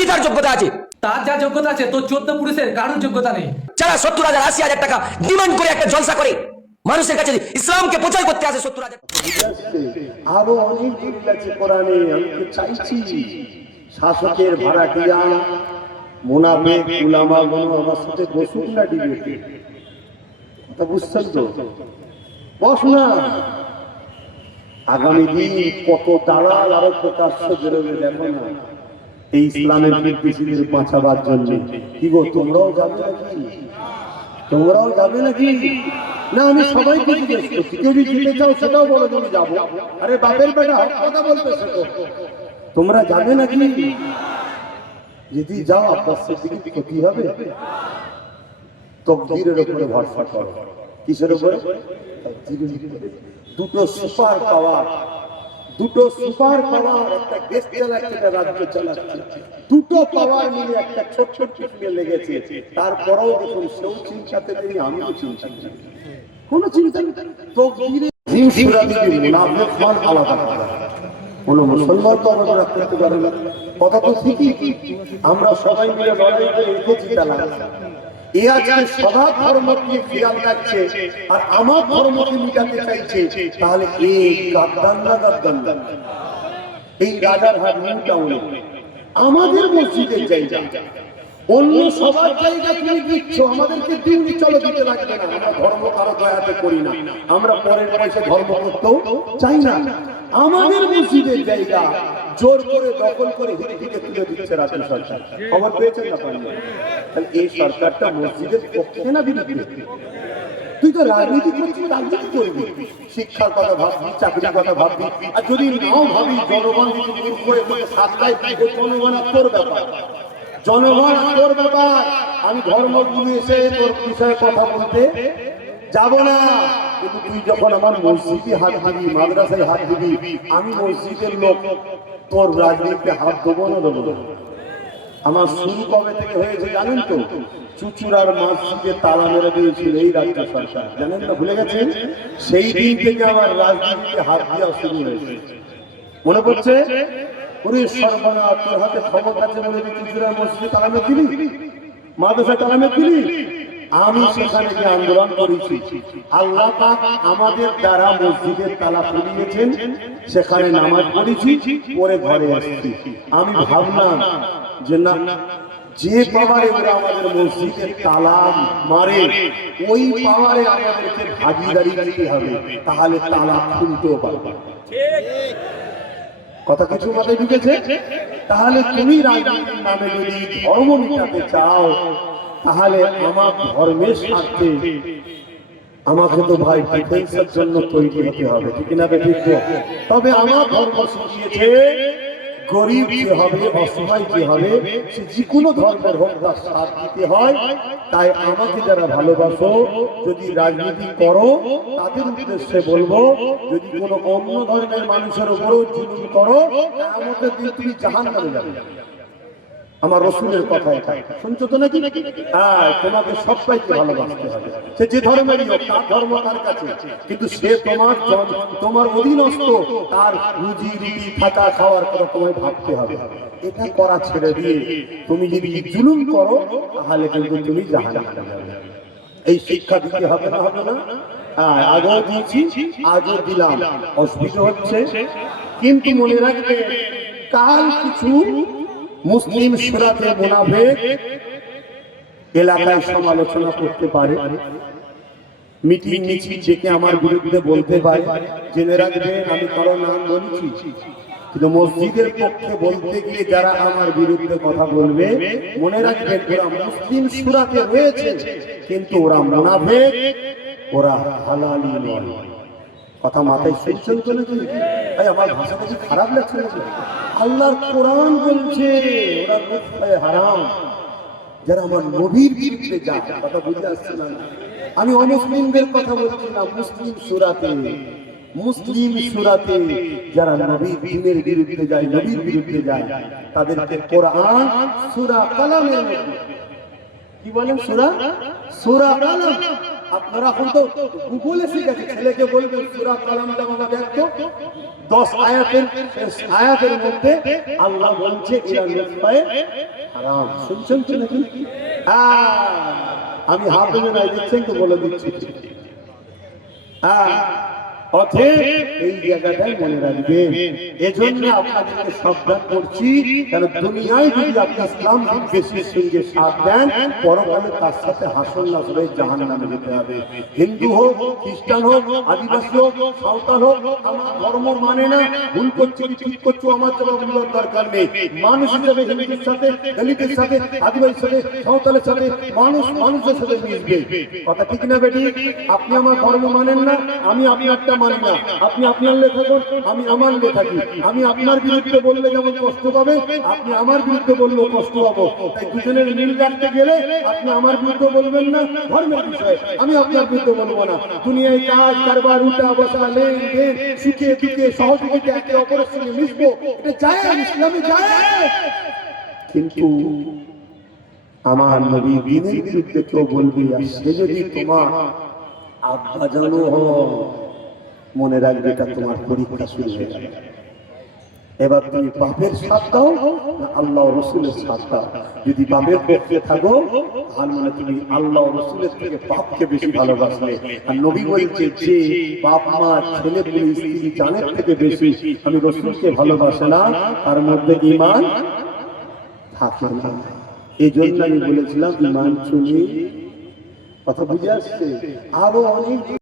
কি তার যোগ্যতা আছে। তার যা যোগ্যতা আছে তোর চোদ্দ পুরুষের কারোর যোগ্যতা নেই? যারা সত্তর হাজার আশি হাজার টাকা ডিমান্ড করে একটা জলসা করে মানুষের কাছে ইসলামকে প্রচার করতে আসে সত্তর হাজার। আরও অনেক দলিল আছে কোরআনে আমি চাইছি। শাসকের ভাড়াটিয়া মোনাফেক উলামা গুলো আমার সাথে বসুক না ডিবেটে কথা বুঝছেন তো? বস না। আগামী দিন কত দালাল আরও প্রকাশ্য বেরোবে দেখো না। এই ইসলামের বিদ্বেষীদের বাঁচাবার জন্য। কি গো, তোমরাও যাবে নাকি? তোমরাও যাবে নাকি? না, আমি সবাইকে জিজ্ঞেস করছি কেউ যদি যেতে চাও সেটাও বলো তুমি যাব। আরে, বাপের বেটা কথা বলতেছে তো। তোমরা যাবে নাকি? যদি যাও, আপনার দিকে ক্ষতি হবে। তকদিরের উপরে ভরসা করো। কিসের উপরে। দুটো সুপার পাওয়ার দুটো সুপার পাওয়ার একটা দেশ চালাচ্ছে একটা রাজ্য চালাচ্ছে। দুটো পাওয়ার মিলে একটা ছোট ছোট পিছনে লেগেছে। তারপরেও দেখুন, সেও চিন্তাতে নেই, আমিও চিন্তাতে নেই কোনো চিন্তা আলাদা কোন মুসলমান তো আমাদের রাখতে পারে না। কথা তো ঠিকই। আমরা সবাই মিলে লড়াই করে একে জিতালাম আমাদের মসজিদের জায়গা। অন্য সবার জায়গা তুমি দিচ্ছ, আমাদেরকে দিউনি চলো দিতে লাগবে না। আমরা ধর্ম কারও দয়াতে করি না। আমরা পরের পয়সা ধর্ম করতেও চাই না। আমাদের মসজিদের জায়গা। জোর করে দখল করে হিরে তুলে দিচ্ছে রাজ্য সরকার। খবর পেয়েছেন না তাহলে এই সরকারটা মসজিদের পক্ষে না বিরুদ্ধে তুই তো রাজনীতি করছিস, রাজনীতি করবি। শিক্ষার কথা ভাববি, চাকরির কথা ভাববি। আর যদি নাও ভাবি, জনগণ যদি দূর করে তোকে সাতটায় জনগণ তোর ব্যাপার। জনগণ তোর ব্যাপার। আমি ধর্ম ধর্মগুরু এসে তোর বিষয়ে কথা বলতে যাব না। কিন্তু তুই যখন আমার মসজিদে হাত দিবি, মাদ্রাসায় হাত দিবি, আমি মসজিদের লোক। তোর রাজনীতিতে হাত দেবো না দেবো আমার শুরু কবে থেকে হয়েছে জানেন তো? চুচুড়ার মসজিদে তালা মেরে দিয়েছিল এই রাজ্য সরকার। জানেন না ভুলে গেছেন? সেই দিন থেকে আমার রাজনীতিতে হাত দেওয়া শুরু হয়েছে। মনে পড়ছে? পুরী সর্বনা তোর হাতে খবর আছে বলে তুই চুচুড়ার মসজিদে তালা মেরে দিলি? মাদ্রাসা তালা মেরে দিলি? আমি সেখানে গিয়ে আন্দোলন করেছি। আল্লাহ আমাদের দ্বারা মসজিদের তালা খুলিয়েছেন, সেখানে নামাজ পড়েছি, পরে ঘরে আসছি। আমি ভাবলাম যে না, যে পাওয়ারে ওরা আমাদের মসজিদের তালা মারে, ওই পাওয়ারে আমাদেরকে ভাগিদারি দিতে হবে, তাহলে তালা খুলতেও পারবে কথা কিছু মাথায় ঢুকেছে? তাহলে তুমি রাজনীতির নামে যদি ধর্ম মিটাতে চাও তাহলে আমার ধর্মের স্বার্থে আমাকে তো ভাই ডিফেন্সের জন্য তৈরি হতে হবে, ঠিক না ঠিক তো? তবে আমার ধর্ম শিখিয়েছে গরিব যে হবে, অসহায় যে হবে, সে যে কোনো ধর্মের হোক, তার সাথ দিতে হয় তাই আমাকে যারা ভালোবাসো, যদি রাজনীতি করো, তাদের উদ্দেশ্যে বলব, যদি কোনো অন্য ধর্মের মানুষের উপরেও জুলুম করো আমাকে দিয়ে তুমি জাহান নামে যাবে আমার রসুলের কথা এটা। শুনছো তো নাকি? হ্যাঁ তোমাকে সবাইকে ভালোবাসতে হবে। সে যে ধর্মেরই হোক, তার ধর্ম তার কাছে। কিন্তু সে তোমার তোমার অধীনস্থ, তার রুজি রুটি, থাকা খাওয়ার কথা তোমায় ভাবতে হবে। এটা করা ছেড়ে দিয়ে তুমি যদি জুলুম করো, তাহলে কিন্তু তুমি যাবে। এই শিক্ষা দিতে হবে না হবে না? হ্যাঁ আগেও দিয়েছি আজও দিলাম। অসুবিধা হচ্ছে। কিন্তু মনে রাখবে, কাল কিছু মুসলিম সুরাতে মুনাফেক এলাকায় সমালোচনা করতে পারে। মিটিং ডেকে আমার বিরুদ্ধে বলতে পারে। জেনে রাখবেন, আমি কারও নাম বলছি। কিন্তু মসজিদের পক্ষে বলতে গিয়ে যারা আমার বিরুদ্ধে কথা বলবে, মনে রাখবেন, ওরা মুসলিম সুরাতে রয়েছে। কিন্তু ওরা মুনাফেক, ওরা হালালি নয়। কথা মাথায় শুনছেন তো নাকি ভাই আমার ভাষাটা কি খারাপ লাগছে আল্লাহর কোরআন বলছে ওরা লুৎফায়ে হারাম। যারা আমার নবীর বিরুদ্ধে যায় কথা বুঝে আসছে না। আমি অমুসলিমদের কথা বলছি না মুসলিম সুরাতে। মুসলিম সুরাতে যারা নবীর দিনের বিরুদ্ধে যায় নবীর বিরুদ্ধে যায় তাদেরকে কোরআন সুরা কালামের কি বলেন সুরা? সুরা কালাম। আপনারা এখন তো গুগলে শিখেছে ছেলেকে বলবেন সুরা কালাম বাবা দেখতো দশ আয়াতের আয়াতের মধ্যে আল্লাহ বলছে শুনছেন তো নাকি? হ্যাঁ, আমি ধরে নাই দিচ্ছেন তো বলে দিচ্ছি। হ্যাঁ আপনি আদিবাসী মানে মানুষ আপনি আমার ধর্ম মানেন না আমি আপনারটা মানি না। আপনি আপনার লেখা কর আমি আমার লেখা কি আমি আপনার বিরুদ্ধে বললে যেমন কষ্ট পাবে আপনি আমার বিরুদ্ধে বললেও কষ্ট পাবো। তাই দুজনের মিল রাখতে গেলে আপনি আমার বিরুদ্ধে বলবেন না ধর্মের বিষয়ে। আমি আপনার বিরুদ্ধে বলব না। দুনিয়ায় কাজ কারবার উল্টা বসা লেনদেন সুখে দুঃখে সহযোগিতা একে অপরের সঙ্গে মিশবো। এটা যায় ইসলামে যায়। কিন্তু আমার নবী দিনের বিরুদ্ধে কেউ বলবি সে যদি তোমার আব্বা জানো হয়, মনে রাখবে এটা তোমার পরীক্ষা শুরু হয়ে যাবে। এবার তুমি বাপের সাথ দাও না আল্লাহ রসুলের সাথ দাও। যদি বাপের পক্ষে থাকো তার মানে তুমি আল্লাহ রসুলের থেকে বাপকে বেশি ভালোবাসলে। আর নবী বলছে যে বাপ, মা, ছেলে, পুলে, স্ত্রী জানের থেকে বেশি আমি রসুলকে ভালোবাসে না, তার মধ্যে ইমান থাকে না। এই জন্য আমি বলেছিলাম ইমান চুনি কথা বুঝে আসছে? আরও অনেক